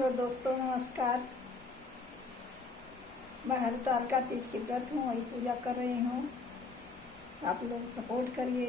Hello दोस्तों, नमस्कार। मैं हरितालिका तीज की व्रत हूँ, वही पूजा कर रही हूँ। आप लोग सपोर्ट करिए।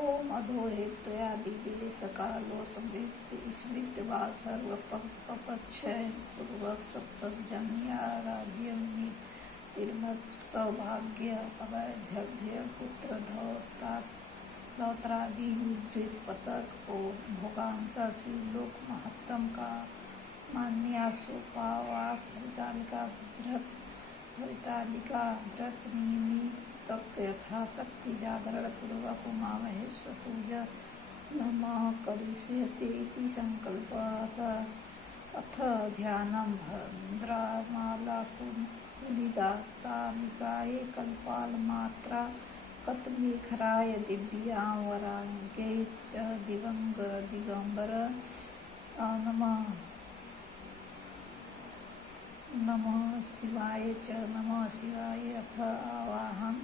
ओम अधोहेत्या दिवे सकालो स्मृत वा सर्वपक्षय पूर्वक सप्तजन्या राज्यम निर्मत सौभाग्य अवैधव्य पुत्र धौत्रादि मुद्रित पतक और भोगांत शिवलोक महत्तम का मान्यासोपावास हरितालिका व्रत नियमित यथाशक्ति जागरण पूर्वक उमा महेश्वर पूजा नमः करिष्यते इति संकल्पः। अथ ध्यानं भद्रामाला कुलिदातालिकाये कल्पालमात्रा कतमेखराय दिव्यां वराङ्गे च दिगंबर नमः शिवाय च नमः शिवाय। अथ आवाहन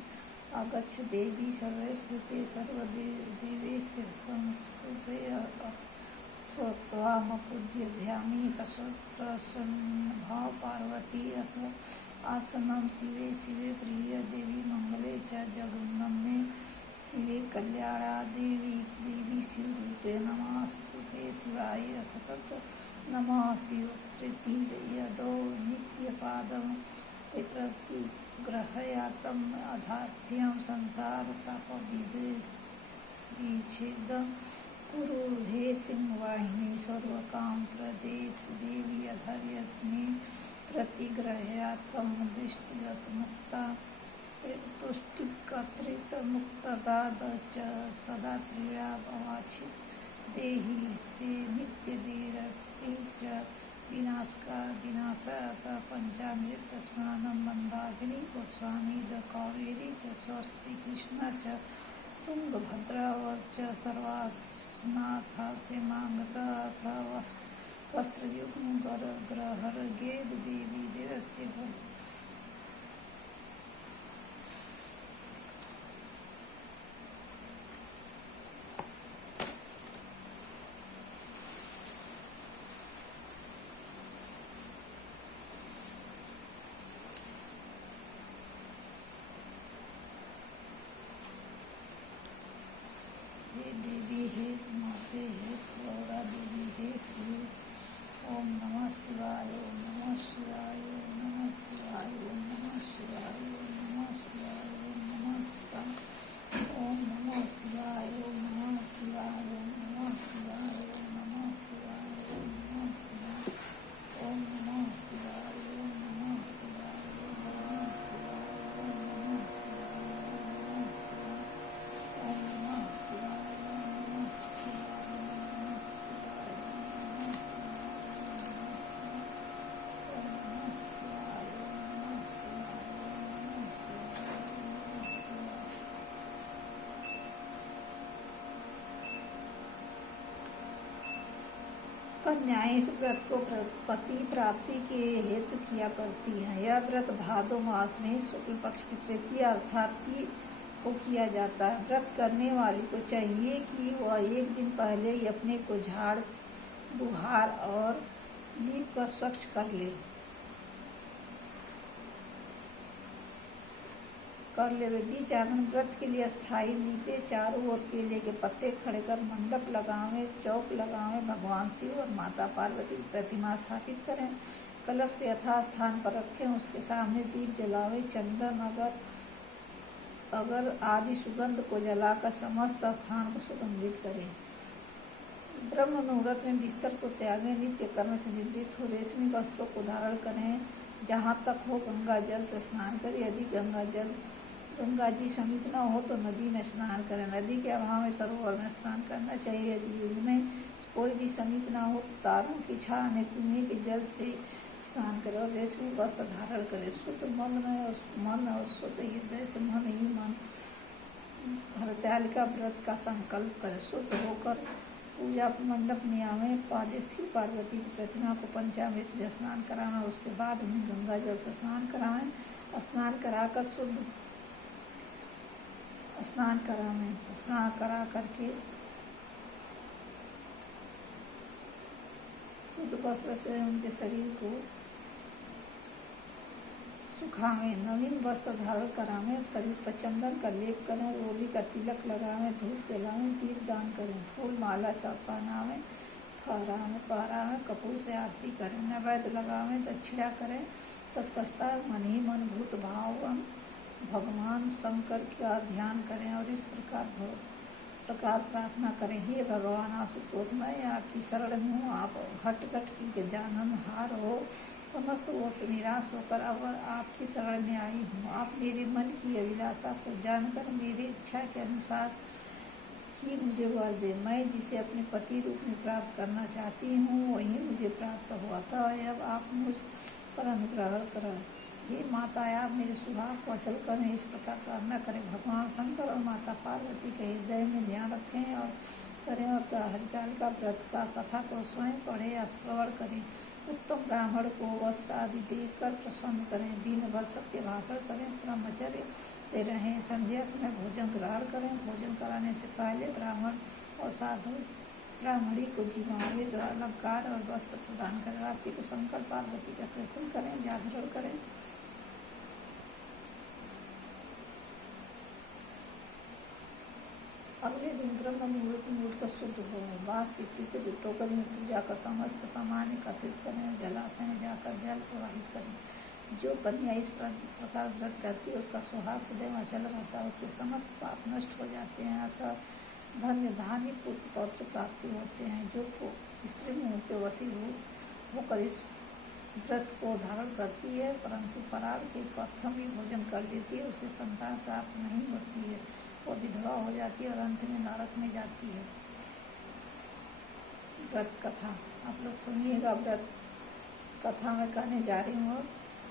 आगच्छ देवी सर्वस्य ते सर्वदेवेश्य संस्कृते स्वत्वामपूज्य ध्यामी प्रसन्नभाव पार्वती। अथ आसनं शिवे शिवे प्रिय देवी मंगले च जगन्नमे शिवे कल्याणा देवी शिवरूपे नमस्तुते शिवाय सतत नमः शिवप्रीति यदो नित्यपादं ते प्रतिग्रहयातम् अधार्थ्यं संसार तापविच्छेद कुरु हे सिंहवाहिनी सर्वकाम प्रदेश देवी अधर्यस्मि प्रतिग्रह्या तम दृष्टिगत मुक्ता तुष्टिकत्रित मुक्तदाद च सदा त्रिया अवाचित देहि से नित्य देरति च विनाशका विनाशात पंचामृत स्नानं मंदाकिनी गोस्वामी द कावेरी च सरस्वती कृष्णा च तुंगभद्रा च सर्वास्नाथ तेमांगताथ वस्त्रयुग्म ग्रहर गेद देवी देवस्य हे देवी हे माते हे गौरा देवी हे श्री ओम नमः शिवाय ओम नमः शिवाय ओम नमः शिवाय ओम नमः शिवाय ओम नमः शिवाय ओम नमः शिवाय ओम नमः शिवाय ओम नमः शिवाय ओम नमः शिवाय ओम नमः शिवाय ओम नमः शिवाय ओम नमः शिवाय ओम नमः शिवाय ओम नमः शिवाय ओम नमः शिवाय ओम नमः शिवाय कन्याएं इस व्रत को पति प्राप्ति के हेतु किया करती हैं। यह व्रत भादो मास में शुक्ल पक्ष की तृतीया अर्थात तीज को किया जाता है। व्रत करने वाली को चाहिए कि वह एक दिन पहले ही अपने को झाड़ बुहार और लीप कर स्वच्छ कर ले बीज आंगन व्रत के लिए स्थायी लीपे, चारों ओर केले के पत्ते खड़े कर मंडप लगावें, चौक लगावें, भगवान शिव और माता पार्वती की प्रतिमा स्थापित करें, कलश को यथा स्थान पर रखें, उसके सामने दीप जलावें, चंदन अगर आदि सुगंध को जलाकर समस्त स्थान को सुगंधित करें। ब्रह्म मुहूर्त में बिस्तर को त्यागें, नित्य कर्म से निवृत्त हो रेशमी वस्त्रों को धारण करें, जहाँ तक हो गंगा जल से स्नान करें। यदि गंगा जी समीप न हो तो नदी में स्नान करें। नदी के अभाव में सरोवर में स्नान करना चाहिए। यदि उनमें कोई भी समीप न हो तो तारों की छाया में कुएं के जल से स्नान करें और रेशमी वस्त्र धारण करें। शुद्ध मन और शुद्ध हृदय से मन ही मन हरतालिका व्रत का संकल्प करें। शुद्ध होकर पूजा मंडप में आवें, पहले शिव पार्वती की प्रतिमा को पंचामृत में स्नान कराना, उसके बाद उन्हें गंगा जल से स्नान करावें। स्नान करा करके शुद्ध वस्त्र से उनके शरीर को सुखावें, नवीन वस्त्र धारण करावें, शरीर पर चंदन का लेप करें, रोली का तिलक लगावें, धूप जलावें, दीप दान करें, फूल माला पहनावें, पहरावें, कपूर से आरती करें, नैवेद्य लगावें, दक्षिणा करें। तत्पश्चात मन ही मन भूत भावन भगवान शंकर का ध्यान करें और इस प्रकार प्रार्थना करें। हे भगवान आशुतोष, मैं आपकी शरण में हूँ। आप घट की जाननहार हो, समस्त ओर से निराश होकर अब आपकी शरण में आई हूँ। आप मेरे मन की अभिलाषा को जानकर मेरी इच्छा के अनुसार ही मुझे वर दे। मैं जिसे अपने पति रूप में प्राप्त करना चाहती हूँ वही मुझे प्राप्त हुआ था। अब आप मुझ पर अनुग्रह करें। हे माता, आप मेरे स्वभाव को अचल करें। इस प्रकार प्रार्थना करें। भगवान शंकर और माता पार्वती के हृदय में ध्यान रखें और हरितालिका व्रत का कथा को स्वयं पढ़े या श्रवण करें। उत्तम ब्राह्मण को वस्त्र आदि देकर प्रसन्न करें। दिन भर सत्य भाषण करें, ब्रह्मचर्य से रहें। संध्या समय भोजन ग्रहण करें। भोजन कराने से पहले ब्राह्मण और साधु ब्राह्मणी को जीवावेद अलंकार और वस्त्र प्रदान करें। रात्रि को शंकर पार्वती का कीर्तन करें, जागरण करें। अगले दिन ब्रह्म मुहूर्त में उठकर शुद्ध हो, बांस की टोकरी में पूजा का समस्त सामान एकत्रित करें, जलाशय में जाकर जल प्रवाहित करें। जो कन्या इस प्रकार व्रत करती है उसका सुहाग सदैव अचल रहता है, उसके समस्त पाप नष्ट हो जाते हैं। अतः धन्य धान्य पुत्र पौत्र प्राप्ति होते हैं। जो स्त्री मुँह के वशीभूत होकर इस व्रत को धारण करती है परंतु पराग के प्रथम ही भोजन कर लेती है, उसे संतान प्राप्त नहीं होती है, वो विधवा हो जाती है और अंत में नरक में जाती है। व्रत कथा आप लोग सुनिएगा। व्रत कथा में कहने जा रही हूँ।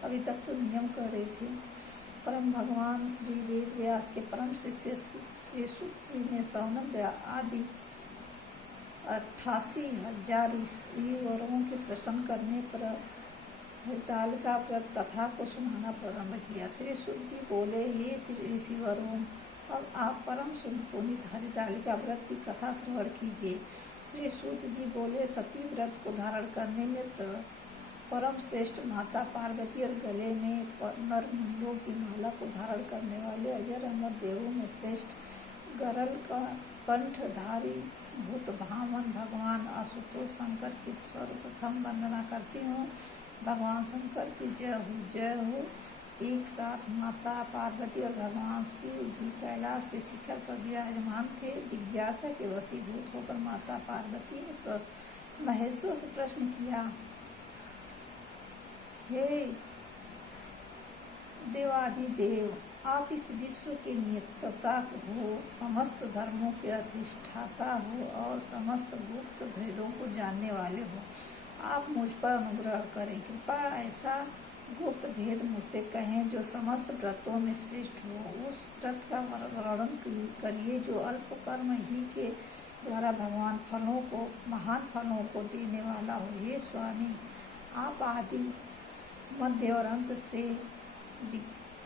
अभी तक तो नियम कर रही थी। परम भगवान श्री वेद व्यास के परम शिष्य श्री सूत जी ने सौनक आदि 88,000 ऋषिवरों के प्रसन्न करने पर हरितालिका व्रत कथा को सुनाना प्रारंभ किया। श्री सूत जी बोले, हे श्री ऋषिवरों, अब आप परम पुनीत हरितालिका व्रत की कथा श्रवण कीजिए। श्री सूत जी बोले, सती व्रत को धारण करने में परम श्रेष्ठ माता पार्वती और गले में नरमुंडों की माला को धारण करने वाले अजर अमर देवों में श्रेष्ठ गरल का कंठधारी भूत भावन भगवान आशुतोष शंकर की सर्वप्रथम वंदना करती हूँ। भगवान शंकर की जय हो। एक साथ माता पार्वती और भगवान शिव जी कैलाश के शिखर पर विराजमान थे। जिज्ञासा के वशीभूत होकर माता पार्वती ने महेश्वर से प्रश्न किया, हे देवाधिदेव, आप इस विश्व के नियंता हो, समस्त धर्मों के अधिष्ठाता हो और समस्त गुप्त भेदों को जानने वाले हो। आप मुझ पर अनुग्रह करें, कृपया ऐसा गुप्त भेद मुझसे कहें जो समस्त व्रतों में श्रेष्ठ हो। उस व्रत का वर्णन करिए जो अल्प कर्म ही के द्वारा भगवान महान फलों को देने वाला हो। हे स्वामी, आप आदि मध्य और अंत से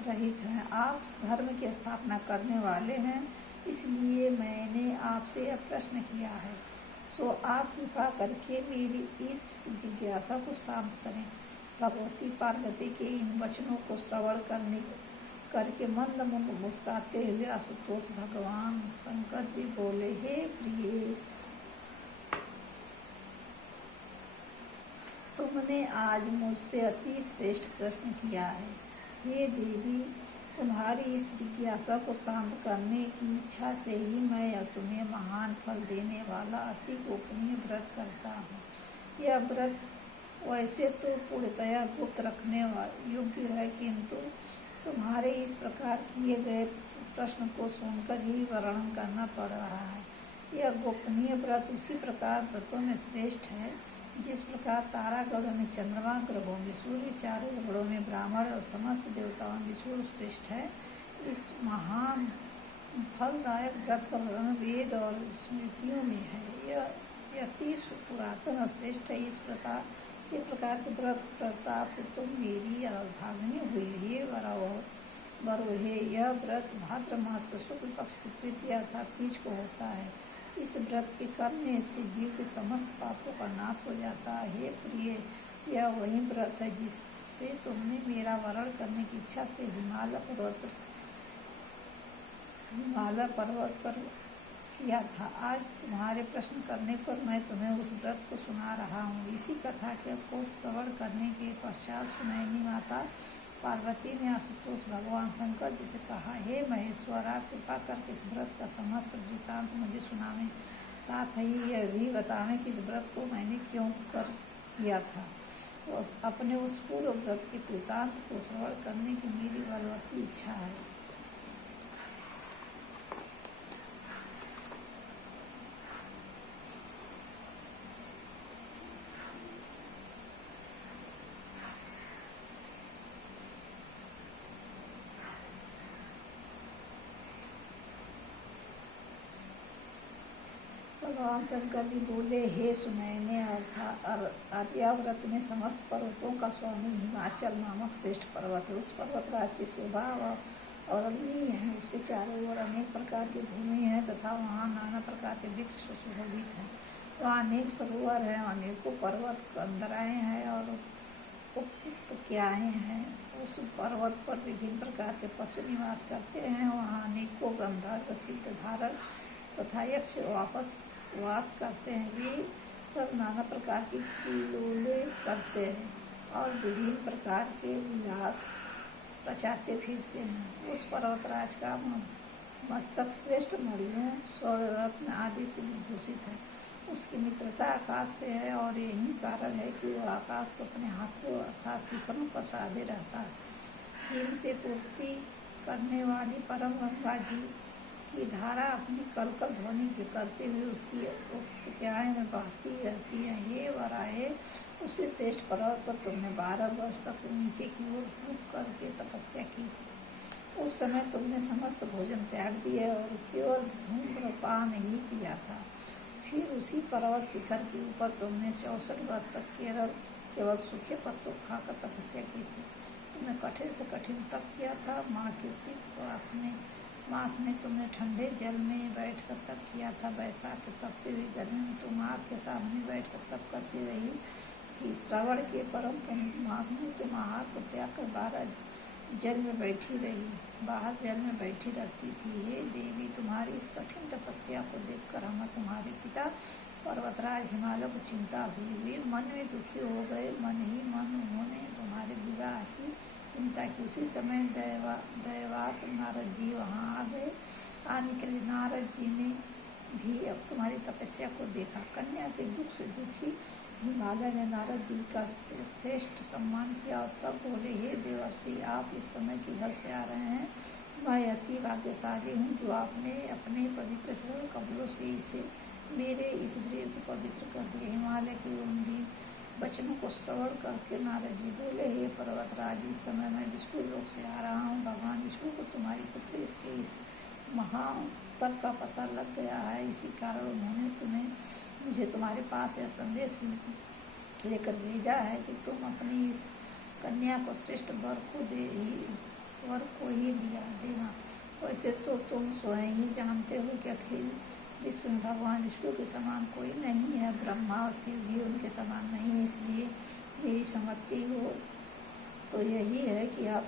रहित हैं। आप धर्म की स्थापना करने वाले हैं, इसलिए मैंने आपसे यह प्रश्न किया है। सो आप कृपा करके मेरी इस जिज्ञासा को शांत करें। भगवती पार्वती के इन वचनों को श्रवण करके मंद मंद मुस्कुराते हुए आशुतोष भगवान शंकर जी बोले, हे प्रिय, तुमने आज मुझसे अति श्रेष्ठ प्रश्न किया है। हे देवी, तुम्हारी इस जिज्ञासा को शांत करने की इच्छा से ही मैं तुम्हें महान फल देने वाला अति गोपनीय व्रत करता हूँ। यह व्रत वैसे तो पूर्णतया गुप्त रखने योग्य है, किंतु तुम्हारे इस प्रकार किए गए प्रश्न को सुनकर ही वर्णन करना पड़ रहा है। यह गोपनीय व्रत उसी प्रकार व्रतों में श्रेष्ठ है जिस प्रकार तारागणों में चंद्रमा, ग्रहों में सूर्य, चारों गणों में ब्राह्मण और समस्त देवताओं में सूर्य श्रेष्ठ है। इस महान फलदायक व्रत का वर्णन वेद और स्मृतियों में है। यह अति पुरातन और श्रेष्ठ है। इस प्रकार के व्रत प्रताप से तुम मेरी अभागिनी हुई। हे वरोहे, यह व्रत भाद्र मास के शुक्ल पक्ष की तृतीया अर्थात तीज को होता है। इस व्रत के करने से जीव के समस्त पापों का नाश हो जाता है। हे प्रिय, यह वही व्रत है जिससे तुमने मेरा वरण करने की इच्छा से हिमालय पर्वत पर किया था। आज तुम्हारे प्रश्न करने पर मैं तुम्हें उस व्रत को सुना रहा हूँ। इसी कथा को श्रवण करने के पश्चात सुनैनी माता पार्वती ने आशुतोष भगवान शंकर जी से कहा, हे महेश्वर, आप कृपा करके इस व्रत का समस्त वृत्तांत मुझे सुनावें, साथ ही यह भी बतावें कि इस व्रत को मैंने क्यों किया था। तो अपने उस पूर्व व्रत के वृत्तांत को श्रवण करने की मेरी बलवती इच्छा है। भगवान शंकर जी बोले, हे सुनैने, आर्याव्रत में समस्त पर्वतों का स्वामी हिमाचल नामक श्रेष्ठ पर्वत है। उस पर्वतराज की शोभा और अग्नि है। उसके चारों ओर अनेक प्रकार की भूमि है तथा वहाँ नाना प्रकार के वृक्ष सुशोभित हैं। वहाँ अनेक सरोवर हैं, अनेकों पर्वत कंदराएँ हैं और उपक्याएँ हैं। उस पर्वत पर विभिन्न प्रकार के पशु निवास करते हैं। वहाँ अनेकों गंधर्व, सिद्धधारण तथा यक्ष वास करते हैं। वे सब नाना प्रकार की किलोले करते हैं और विभिन्न प्रकार के विलास रचाते फिरते हैं। उस पर्वतराज का मस्तक श्रेष्ठ मणियों स्वर्ण रत्न आदि से विभूषित है। उसकी मित्रता आकाश से है और यही कारण है कि वह आकाश को अपने हाथों अर्थात शिखरों पर साधे रहता है। हिम से पूर्ति करने वाली परम गंगा जी की धारा अपनी कलकल ध्वनि के करते हुए उसकी उपत्यकाएं में बहती रहती है। हे वराहे, उसी श्रेष्ठ पर्वत पर तुमने 12 वर्ष तक नीचे की ओर रुक करके तपस्या की। उस समय तुमने समस्त भोजन त्याग दिए और केवल धूम्रपान ही किया था। फिर उसी पर्वत शिखर के ऊपर तुमने 64 वर्ष तक केवल सूखे पत्तों खाकर तपस्या की थी। तुमने कठिन से कठिन तप किया था। माँ के शीत मास में तुमने ठंडे जल में बैठकर तप किया था। वैसाख के तपते हुए गर्मी में तुम आग के सामने बैठकर तप करती रही थी। श्रावण के परम पुण्य मास में तुम आहार को त्याग कर बाहर जल में बैठी रहती थी। हे देवी, तुम्हारी इस कठिन तपस्या को देखकर हमें तुम्हारे पिता पर्वतराज हिमालय को चिंता हुई। वे मन में दुखी हो गए। मन ही मन उन्होंने तुम्हारे विवाह की चिंता की। उसी समय दैवात नारद जी वहाँ आ गए। आने के लिए नारद जी ने भी अब तुम्हारी तपस्या को देखा। कन्या के दुख से दुखी हिमालय ने नारद जी का श्रेष्ठ सम्मान किया और तब बोले, हे देवर्षि, आप इस समय किधर से आ रहे हैं? मैं अति भाग्यशाली हूँ जो आपने अपने पवित्र सरल कपड़ों से मेरे इस गृह को पवित्र कर दिया। हिमालय के उन वचनों को श्रवण करके नारद जी बोले, हे पर्वतराज, इस समय मैं विष्णु लोक से आ रहा हूँ। भगवान विष्णु को तुम्हारी पुत्री के इस महातप का पता लग गया है। इसी कारण उन्होंने मुझे तुम्हारे पास यह संदेश लेकर भेजा है कि तुम अपनी इस कन्या को श्रेष्ठ वर को ही देना। वैसे तो तुम स्वयं ही जानते हो कि अखिल विश्व में भगवान विष्णु के समान कोई नहीं है। ब्रह्मा और शिव भी उनके समान नहीं। इसलिए मेरी सम्मति हो तो यही है कि आप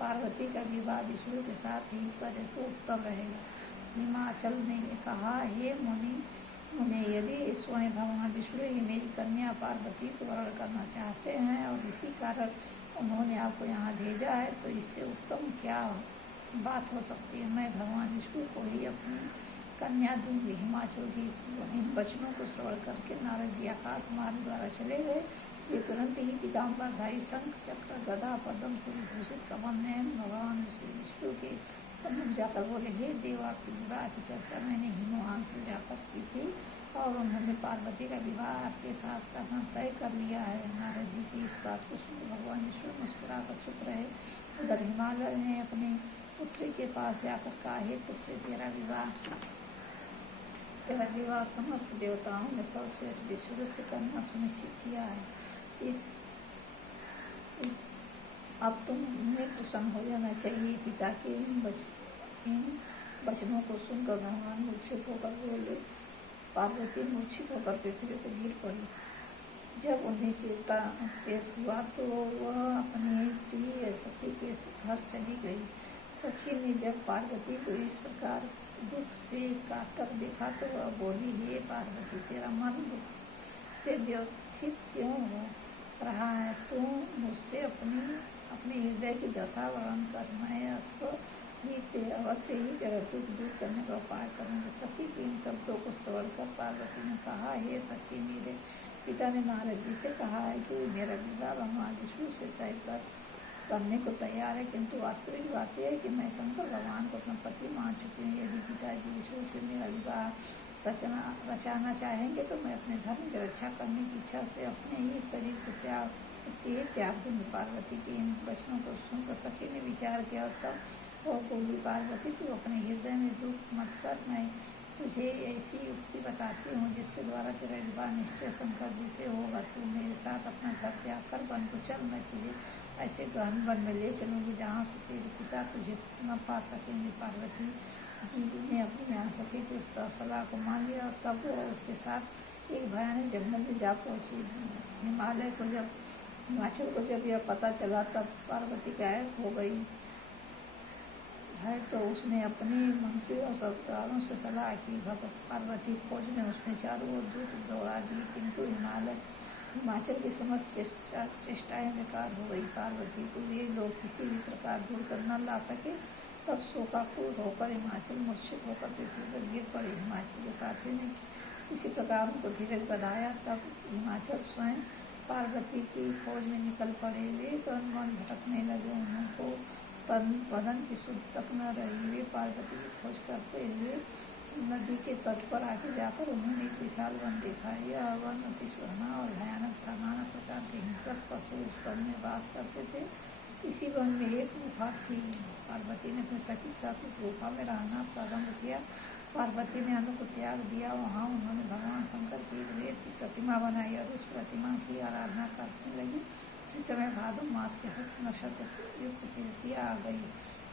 पार्वती का विवाह विष्णु के साथ ही करें तो उत्तम रहेगा। हिमाचल ने कहा, हे मुनि, यदि स्वयं भगवान विष्णु ही मेरी कन्या पार्वती को वरण करना चाहते हैं और इसी कारण उन्होंने आपको यहाँ भेजा है, तो इससे उत्तम क्या बात हो सकती है। मैं भगवान विष्णु को ही अपनी कन्या दूंगी। हिमाचल की इन वचनों को श्रवण करके नारद जी आकाश मार्ग द्वारा चले गए। ये तुरंत ही पीताम्बरधारी शंख चक्र गदा पद्म से विभूषित कमल नयन भगवान श्री विष्णु के सम्मुख जाकर बोले, हे देव, आपकी विवाह की चर्चा मैंने हिमवान से जाकर की थी और उन्होंने पार्वती का विवाह आपके साथ करना तय कर लिया है। नारद जी की इस बात को सुन भगवान विष्णु मुस्कुराकर चुप रहे। उधर हिमालय ने अपनी पुत्री के पास जाकर कहा, हे पुत्री, तेरा विवाह समस्त देवताओं ने सर्वश्रेष्ठ विष्णु से करना सुनिश्चित किया है। इस अब तुम्हें प्रसन्न हो जाना चाहिए। पिता के इन वचनों को सुनकर भगवान मूर्छित होकर बोले। पार्वती मूर्छित होकर पृथ्वी पर गिर पड़ी। जब उन्हें चेत हुआ तो वह अपनी प्रिय सखी के घर चली गई। सखी ने जब पार्वती को इस प्रकार दुख से कातर देखा तो वह बोली, हे पार्वती, तेरा मन दुख से व्यथित क्यों हो रहा है? तू मुझसे अपने हृदय की दशा वर्णन कर। मैं अवश्य ही तेरा दुख दूर करने का उपाय करूँगी। सखी के इन शब्दों को श्रवण कर पार्वती ने कहा, हे सखी, मेरे पिता ने नारद जी से कहा है कि मेरा विवाह भगवान विष्णु से तय करने को तैयार है, किंतु वास्तविक बात यह है कि मैं शंकर भगवान को अपना पति मान चुकी हूँ। यदि पिताजी विष्णु से मेरा विवाह रचाना चाहेंगे तो मैं अपने धर्म की रक्षा करने की इच्छा से अपने ही शरीर को त्याग दूंगी। पार्वती के इन वचनों को सुनकर सखी ने विचार किया और तब वह बोली, पार्वती, तू अपने हृदय में दुख मत कर। मैं तुझे ऐसी युक्ति बताती हूँ जिसके द्वारा तेरा विवाह निश्चय शंकर जी से होगा। तू मेरे साथ अपना घर त्याग कर वन को चल। मैं तुझे ऐसे गहन वन में ले चलूँगी जहाँ से तेरे पिता तुझे न पा सकेंगे। पार्वती जी ने अपनी यहाँ सखी की उस सलाह को मान लिया और तब वो उसके साथ एक भयानक जंगल में जा पहुँची। हिमाचल को जब यह पता चला तब पार्वती गायब हो गई है तो उसने अपने मंत्रियों और सरदारों से सलाह की। पार्वती खोज में उसने चारों ओर दूत दौड़ा दी, किंतु हिमाचल की समस्त चेष्टाएं बेकार हो गई। पार्वती को ये लोग किसी भी प्रकार ढूंढ कर न ला सके। तब शोकाकुल होकर हिमाचल मूर्छित होकर पृथ्वी पर गिर पड़े। हिमाचल के साथी ने इसी प्रकार उनको धीरज बधाया। तब हिमाचल स्वयं पार्वती की खोज में निकल पड़े। वे तन मन भटकने लगे, उनको तन बदन की शुद्ध तक न रही। वे पार्वती की खोज करते हुए नदी के तट पर आके जाकर उन्होंने एक विशाल वन देखा। यह वन अति सुहाना और भयानक था। नाना प्रकार के हिंसक पशु उस वन में वास करते थे। इसी वन में एक गुफा थी। पार्वती ने अपने सखी के साथ उस गुफा में रहना प्रारंभ किया। पार्वती ने अनु को त्याग दिया। वहाँ उन्होंने भगवान शंकर की एक रेत की प्रतिमा बनाई और उस प्रतिमा की आराधना करने लगी। उसी समय भादो मास के हस्त नक्षत्र युक्त तृतीया आ गई।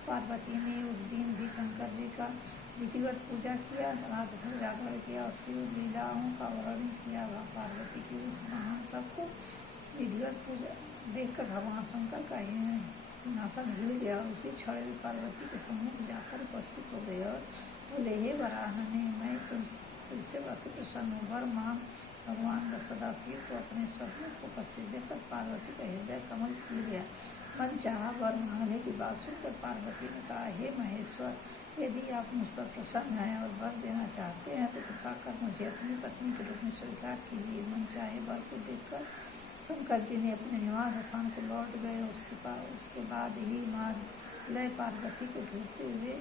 पार्वती ने उस दिन भी शंकर जी का विधिवत पूजा किया, रात भर जागरण किया और शिव लीलाओं का वर्णन किया। पार्वती की उस महान तप को विधिवत पूजा देखकर भगवान शंकर का सिंहासन हिल गया और उसी क्षण वे पार्वती के सम्मुख जाकर उपस्थित हो गए और बोले, हे वराहने, मैं तुमसे अति प्रसन्न हूँ, वर मांग। भगवान सदाशिव को अपने सम्मुख उपस्थित देखकर पार्वती का हृदय कमल खिल गया। मन चाहा वर मांगने की बात सुनकर पार्वती ने कहा, हे महेश्वर, यदि आप मुझ पर प्रसन्न हैं और वर देना चाहते हैं तो कृपा कर मुझे अपनी पत्नी के रूप में स्वीकार कीजिए। मन चाहे वर को देखकर शंकर जी ने अपने निवास स्थान को लौट गए। उसके बाद ही हिमालय पार्वती को ढूंढते हुए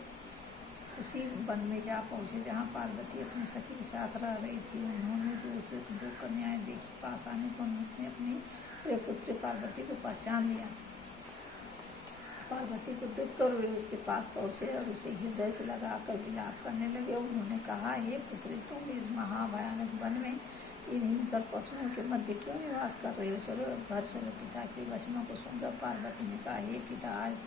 उसी वन में जा पहुँचे जहाँ पार्वती अपने सखी के साथ रह रही थी। उन्होंने दो कन्याएं देखी। पास आने पर उन्होंने अपनी प्रिय पुत्री पार्वती को पहचान लिया। पार्वती को देखकर वे उसके पास पहुँचे और उसे हृदय से लगाकर विलाप करने लगे। उन्होंने कहा, हे पुत्री, तुम इस महाभयानक वन में इन हिंसक पशुओं के मध्य क्यों निवास कर रही हो? चलो घर चलो। पिता के वचनों को सुनकर पार्वती ने कहा, हे पिता, आज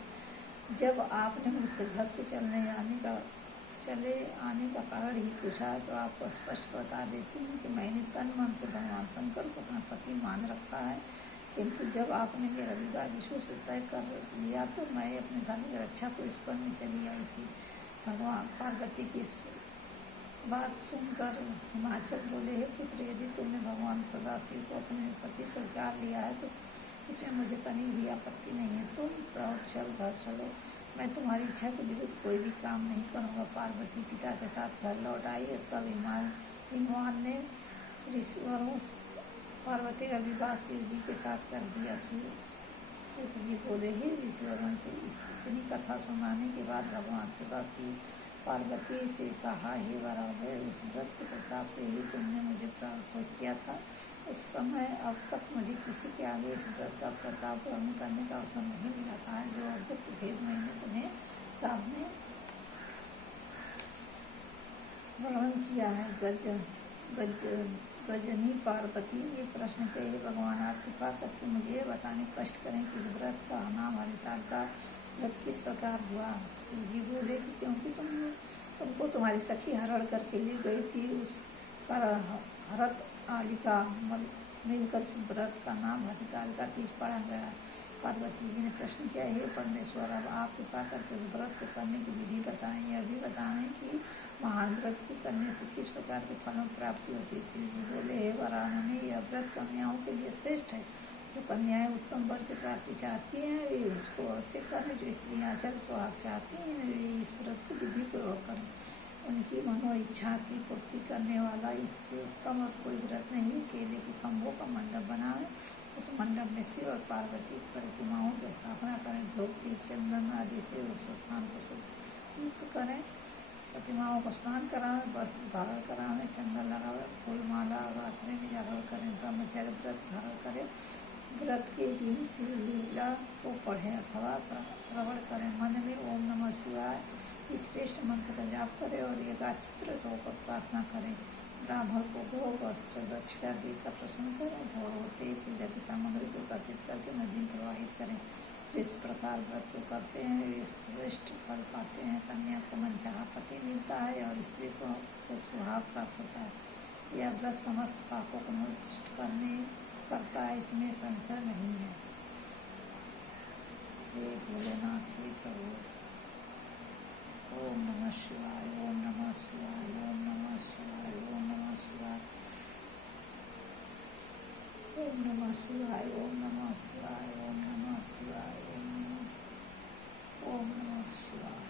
जब आपने मुझसे घर से चले आने का कारण ही पूछा तो आपको स्पष्ट बता देती हूँ कि मैंने तन मन से भगवान शंकर को अपना पति मान रखा है, किंतु जब आपने मेरा विवाह विष्णु से तय कर लिया तो मैं अपने धर्म की रक्षा को इस वन में चली आई थी। भगवान पार्वती की बात सुनकर हिमाचल बोले, हे पुत्र, यदि तुमने भगवान सदाशिव को अपने पति स्वीकार लिया है तो इसमें मुझे तनिक भी आपत्ति नहीं है। तुम तो घर चलो, मैं तुम्हारी इच्छा के विरुद्ध कोई भी काम नहीं करूँगा। पार्वती पिता के साथ घर लौट आई। तब हिमवान ने ऋषिवरों पार्वती का विवाह शिव जी के साथ कर दिया। सूत जी बोले, हे ऋषिवरों की इतनी कथा सुनाने के बाद भगवान सदाशिव पार्वती से कहा, हे वराह, उस व्रत के प्रताप से ही तुमने मुझे प्राप्त किया था। उस समय अब तक मुझे किसी के आगे इस व्रत का प्रताप वर्णन करने का अवसर नहीं मिला था, जो अद्भुत भेद मैंने तुम्हें सामने वर्णन किया है। गजनी पार्वती ने प्रश्न किए, भगवान, आप कृपा करके मुझे बताने कष्ट करें कि इस व्रत का नाम हरिताल का व्रत किस प्रकार हुआ। शिव जी बोले कि क्योंकि तुमको तुम्हारी सखी हरण करके ले गई थी, उस पर हरत आलिका मिलकर इस व्रत का नाम हरिताल का तीज पड़ा गया। पार्वती जी ने प्रश्न किया, हे परमेश्वर, अब आप कृपा करके उस व्रत को करने की विधि बताएं। यह भी बताएं कि महान व्रत को करने से किस प्रकार के फलों की प्राप्ति होती है। शिव जी बोले, हे वराहने, यह व्रत कन्याओं के लिए श्रेष्ठ है। जो कन्याएं उत्तम वर की प्राप्ति चाहती हैं वे इसको अवश्य करें। जो स्त्रियाँ अचल सुहाग चाहती हैं वे इस व्रत को विधिपूर्वक करें। उनकी मनो इच्छा की पूर्ति करने वाला इससे उत्तम और कोई व्रत नहीं। केले के खम्भों का मंडप बनाएं, उस मंडप में शिव और पार्वती की प्रतिमाओं की स्थापना करें। धूप दीप चंदन आदि से उस स्थान को शुद्ध करें। प्रतिमाओं को स्नान कराएं, वस्त्र धारण कराएं, चंदन लगाएं, फूल माला और रात्रि में जागरण करें। ब्रह्मचर्य व्रत धारण करें। व्रत के दिन शिव लीला को पढ़ें अथवा श्रवण करें। मन में ओम नमः शिवाय इस श्रेष्ठ मंत्र का जाप करें और एकाचित्रित होकर प्रार्थना करें। ब्राह्मण को गो वस्त्र दक्षिणा देकर प्रसन्न करें। भोर होते ही पूजा की सामग्री को एकत्रित करके नदी में प्रवाहित करें। इस प्रकार व्रत को करते हैं वे श्रेष्ठ फल पाते हैं। कन्या को मनचाहा पति मिलता है और स्त्री को सुहाग प्राप्त होता है। यह व्रत समस्त पापों को नष्ट करता है, इसमें संशय नहीं है। हे भोलेनाथ, हे प्रभु। ओम नमः शिवाय, ओम नमः शिवाय, ओम नमः शिवाय, ओम नमः शिवाय, ओम नमः शिवाय, ओम नमः शिवाय, ओम नमः शिवाय, ओम नमः शिवाय, ओम नमः शिवाय।